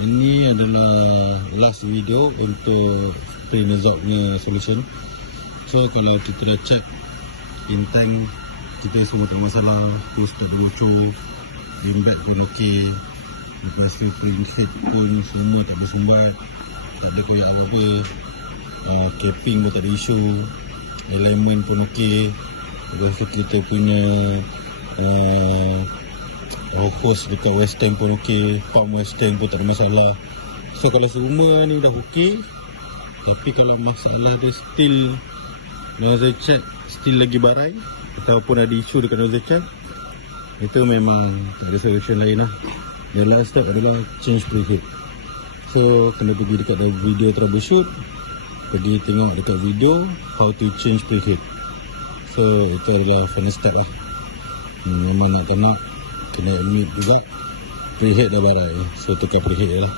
Ini adalah last video untuk spray Nerzop punya solution. So kalau kita dah check in tank kita semua tak ada masalah, terus tak bocor, impact pun okey, lepas tu clean sheet pun semua tak bersumbat, tak ada koyak apa-apa, capping pun tak ada isu, alignment pun okey. Lepas tu kita punya hose dekat waste tank pun okey, pump waste tank pun tak ada masalah. So kalau semua ni dah okey, tapi kalau masalah dia still nozzle check still lagi barai ataupun ada isu dekat nozzle check, itu memang tak ada solution lain lah. Yang last step adalah change preheat. So kena pergi dekat video troubleshoot, pergi tengok dekat video how to change preheat. So itu adalah final step lah. Memang nak kena admit juga preheat dah barai, so tukar preheat je lah.